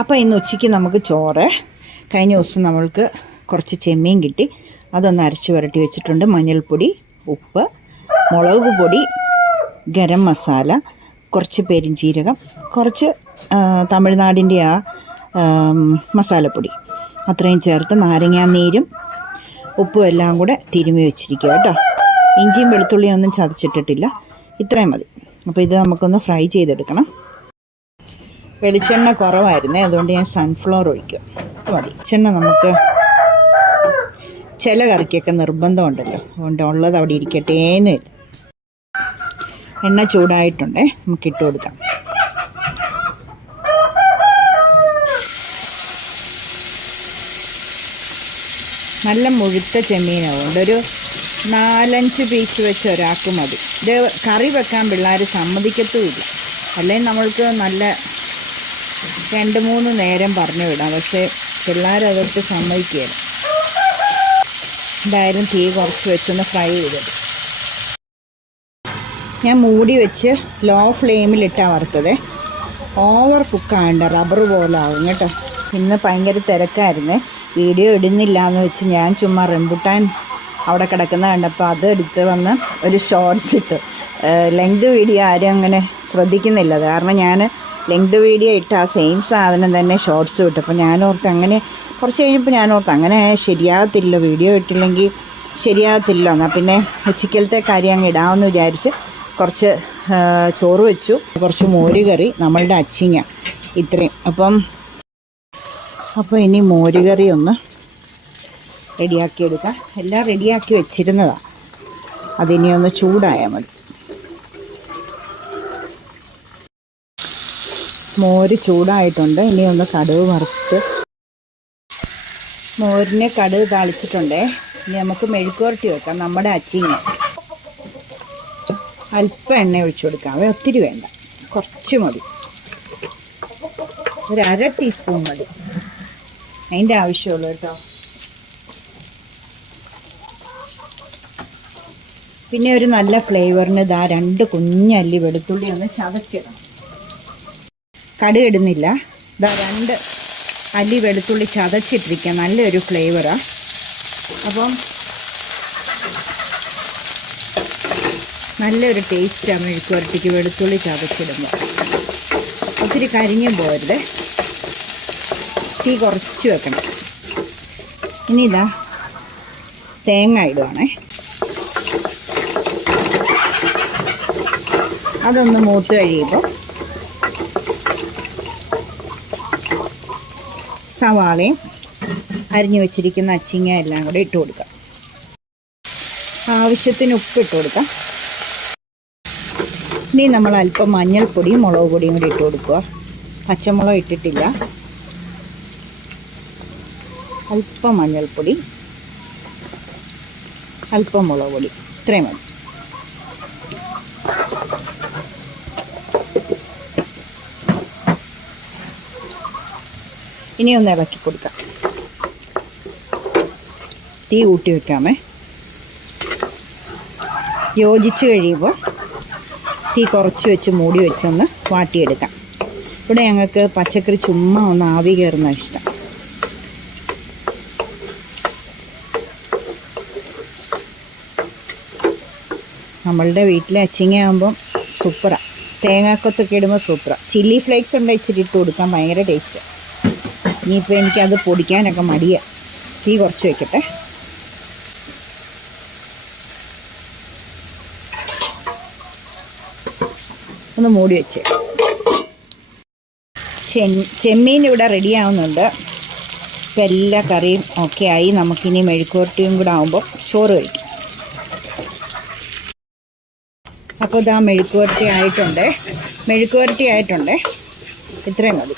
അപ്പോൾ ഇന്ന് ഉച്ചയ്ക്ക് നമുക്ക് ചോറ്. കഴിഞ്ഞ ദിവസം നമ്മൾക്ക് കുറച്ച് ചെമ്മീൻ കിട്ടി, അതൊന്ന് അരച്ച് പുരട്ടി വെച്ചിട്ടുണ്ട്. മഞ്ഞൾപ്പൊടി, ഉപ്പ്, മുളക് പൊടി, ഗരം മസാല, കുറച്ച് പെരിഞ്ചീരകം, കുറച്ച് തമിഴ്നാടിൻ്റെ മസാലപ്പൊടി, അത്രയും ചേർത്ത് നാരങ്ങാനീരും ഉപ്പും എല്ലാം കൂടെ തിരുമ്മി വെച്ചിരിക്കുക കേട്ടോ. ഇഞ്ചിയും വെളുത്തുള്ളിയും ഒന്നും ചതച്ചിട്ടിട്ടില്ല, ഇത്രയും മതി. അപ്പോൾ ഇത് നമുക്കൊന്ന് ഫ്രൈ ചെയ്തെടുക്കണം. വെളിച്ചെണ്ണ കുറവായിരുന്നേ, അതുകൊണ്ട് ഞാൻ സൺഫ്ലവർ ഒഴിക്കും. അത് മതി. വെളിച്ചെണ്ണ നമുക്ക് ചില കറിക്കൊക്കെ നിർബന്ധമുണ്ടല്ലോ, അതുകൊണ്ട് ഉള്ളത് അവിടെ ഇരിക്കട്ടേന്ന്. എണ്ണ ചൂടായിട്ടുണ്ടേ, നമുക്ക് ഇട്ട് കൊടുക്കാം. നല്ല മുഴുത്ത ചെമ്മീനാവുണ്ട്. ഒരു 4-5 പീസ് വെച്ച് ഒരാൾക്ക് മതി. ഇത് കറി വെക്കാൻ പിള്ളേർ സമ്മതിക്കത്തുമില്ല. അല്ലെങ്കിൽ നമ്മൾക്ക് നല്ല 2-3 നേരം പറഞ്ഞു വിടാം, പക്ഷേ പിള്ളേരതൊട്ട് സമ്മതിക്കുകയില്ല. എന്തായാലും തീ കുറച്ച് വെച്ചൊന്ന് ഫ്രൈ ചെയ്തത്. ഞാൻ മൂടി വെച്ച് ലോ ഫ്ലെയിമിലിട്ടാണ് വറുത്തത്. ഓവർ കുക്കാകണ്ട, റബ്ബർ പോലെ ആകും കേട്ടോ. ഇന്ന് ഭയങ്കര തിരക്കായിരുന്നേ, വീഡിയോ ഇടുന്നില്ല എന്ന് വെച്ച് ഞാൻ ചുമ്മാ റംബുട്ടാൻ അവിടെ കിടക്കുന്ന കണ്ടപ്പോൾ അത് എടുത്ത് വന്ന് ഒരു ഷോർട്സ് ഇട്ടു. ലെങ്ത് വീഡിയോ ആരും അങ്ങനെ ശ്രദ്ധിക്കുന്നില്ല, കാരണം ഞാൻ ലെങ്ത് വീഡിയോ ഇട്ട് ആ സെയിം സാധനം തന്നെ ഷോർട്സ് ഇട്ടു. അപ്പോൾ ഞാനോർത്ത് അങ്ങനെ കുറച്ച് കഴിഞ്ഞപ്പോൾ ഞാനോർത്ത് അങ്ങനെ ശരിയാകത്തില്ല, വീഡിയോ ഇട്ടില്ലെങ്കിൽ ശരിയാകത്തില്ല. എന്നാൽ പിന്നെ ഉച്ചക്കലത്തെ കാര്യം അങ്ങ് ഇടാമെന്ന് വിചാരിച്ച് കുറച്ച് ചോറ് വെച്ചു, കുറച്ച് മോര് കറി, നമ്മളുടെ അച്ചിങ്ങ, ഇത്രയും. അപ്പോൾ ഇനി മോര് കറി ഒന്ന് റെഡിയാക്കി എടുക്കാം. എല്ലാം റെഡിയാക്കി വെച്ചിരുന്നതാണ്, അതിനി ഒന്ന് ചൂടായാൽ മതി. മോര് ചൂടായിട്ടുണ്ട്. ഇനി ഒന്ന് കടുക് വറുത്ത്, മോരിനെ കടുക് താളിച്ചിട്ടുണ്ടേ. ഇനി നമുക്ക് മെഴുക്ക് പുരട്ടി വെക്കാം. നമ്മുടെ അച്ചിങ്ങ അല്പം എണ്ണ ഒഴിച്ചു കൊടുക്കാം, ഒത്തിരി വേണ്ട, കുറച്ച് മതി, ഒരു 1/2 ടീസ്പൂൺ മതി, അതിൻ്റെ ആവശ്യമുള്ളൂ കേട്ടോ. പിന്നെ ഒരു നല്ല ഫ്ലേവറിന് 2 കുഞ്ഞല്ലി വെളുത്തുള്ളി ഒന്ന് ചതച്ചിടണം. കടുക് ഇടുന്നില്ല, 2 അല്ലി വെളുത്തുള്ളി ചതച്ചിട്ടിരിക്കുക, നല്ലൊരു ഫ്ലേവറാണ്. അപ്പം നല്ലൊരു ടേസ്റ്റാണ് മെഴുക്ക് പുരട്ടിക്ക് വെളുത്തുള്ളി ചതച്ചിടുമ്പോൾ. ഒത്തിരി കരിഞ്ഞും പോകരുത്, തീ കുറച്ച് വെക്കണം. ഇനി ഇതാ തേങ്ങ ഇടുവാണേ. അതൊന്ന് മൂത്ത് കഴിയുമ്പോൾ സവാളയും അരിഞ്ഞു വെച്ചിരിക്കുന്ന അച്ചിങ്ങ എല്ലാം കൂടെ ഇട്ട് കൊടുക്കാം. ആവശ്യത്തിന് ഉപ്പ് ഇട്ട് കൊടുക്കാം. ഇനി നമ്മൾ അല്പം മഞ്ഞൾപ്പൊടിയും മുളക് പൊടിയും കൂടി ഇട്ട് കൊടുക്കുക. പച്ചമുളക് ഇട്ടിട്ടില്ല. അല്പം മഞ്ഞൾപ്പൊടി, അല്പം മുളക് പൊടി, ഇത്രയും മതി. ഇനി ഒന്ന് ഇളക്കി കൊടുക്കാം. തീ കൂട്ടി വെക്കാമേ. യോജിച്ച് കഴിയുമ്പോൾ തീ കുറച്ച് വെച്ച് മൂടി വെച്ചൊന്ന് വാട്ടിയെടുക്കാം. ഇവിടെ ഞങ്ങൾക്ക് പച്ചക്കറി ചുമ്മാ ഒന്ന് ആവി കയറുന്ന ഇഷ്ടം. നമ്മളുടെ വീട്ടിലെ അച്ചിങ്ങയാകുമ്പം സൂപ്പറാണ്. തേങ്ങാക്കൊത്തൊക്കെ ഇടുമ്പോൾ സൂപ്പറാണ്. ചില്ലി ഫ്ലേക്സ് ഉണ്ട്, ഇച്ചിരി ഇട്ട് കൊടുക്കാൻ ഭയങ്കര ടേസ്റ്റാണ്. ഇനിയിപ്പോൾ എനിക്കത് പൊടിക്കാനൊക്കെ മടിയാണ്. തീ കുറച്ച് വയ്ക്കട്ടെ. ഒന്ന് മൂടി വെച്ച്. ചെമ്മീൻ ഇവിടെ റെഡിയാവുന്നുണ്ട്. ഇപ്പം എല്ലാ കറിയും ഓക്കെ ആയി. നമുക്കിനി മെഴുക്കുവരട്ടിയും കൂടെ ആകുമ്പോൾ ചോറ് കഴിക്കും. അപ്പോൾ ഇതാ മെഴുക്കുവരട്ടി ആയിട്ടുണ്ട്. ഇത്രയും മതി.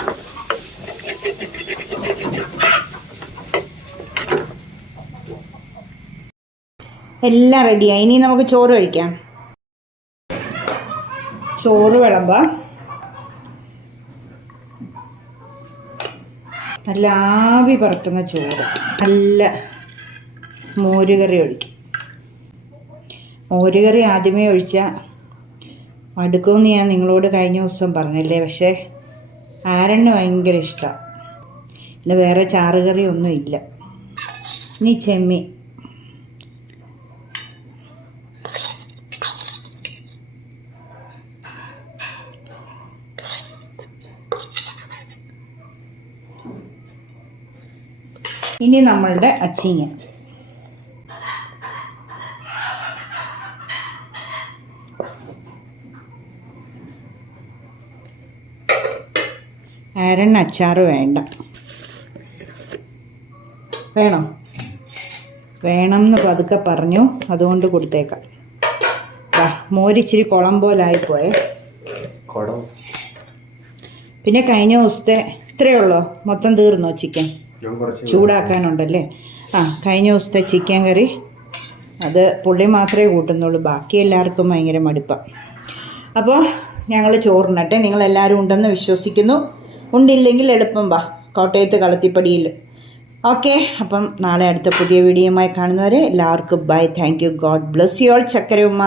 എല്ലാം റെഡിയായി. ഇനി നമുക്ക് ചോറ് കഴിക്കാം. ചോറ് വിളമ്പാം. നല്ല ആവി പറക്കുന്ന ചോറ്, നല്ല മോരുകറി ഒഴിക്കും. മോരുകറി ആദ്യമേ ഒഴിച്ചാൽ മടുക്കുമെന്ന് ഞാൻ നിങ്ങളോട് കഴിഞ്ഞ ദിവസം പറഞ്ഞില്ലേ, പക്ഷേ ആരണ് ഭയങ്കര ഇഷ്ടമാണ്. പിന്നെ വേറെ ചാറുകറി ഒന്നും ഇല്ല. ഇനി ചെമ്മീൻ. ഇനി നമ്മളുടെ അച്ചിങ്ങ. ആരണ് അച്ചാറ് വേണ്ട. വേണം എന്ന് പതുക്കെ പറഞ്ഞു, അതുകൊണ്ട് കൊടുത്തേക്കാം. മോരിച്ചിരി കുളം പോലായിപ്പോയേ. പിന്നെ കഴിഞ്ഞ ദിവസത്തെ ഇത്രയേ ഉള്ളോ? മൊത്തം തീർന്നോ ചിക്കൻ? ചൂടാക്കാനുണ്ടല്ലേ. കഴിഞ്ഞ ദിവസത്തെ ചിക്കൻ കറി അത് പുള്ളി മാത്രമേ കൂട്ടുന്നുള്ളൂ, ബാക്കി എല്ലാവർക്കും ഭയങ്കര മടുപ്പാണ്. അപ്പോൾ ഞങ്ങൾ ചോറിനട്ടെ. നിങ്ങളെല്ലാവരും ഉണ്ടെന്ന് വിശ്വസിക്കുന്നു. ഉണ്ടില്ലെങ്കിൽ എളുപ്പം വാ, കോട്ടയത്ത് കളത്തിപ്പടിയിൽ. ഓക്കെ, അപ്പം നാളെ അടുത്ത പുതിയ വീഡിയോയുമായി കാണുന്നവരെ എല്ലാവർക്കും bye. Thank you. God bless you all. ചക്കരയുമ്മ.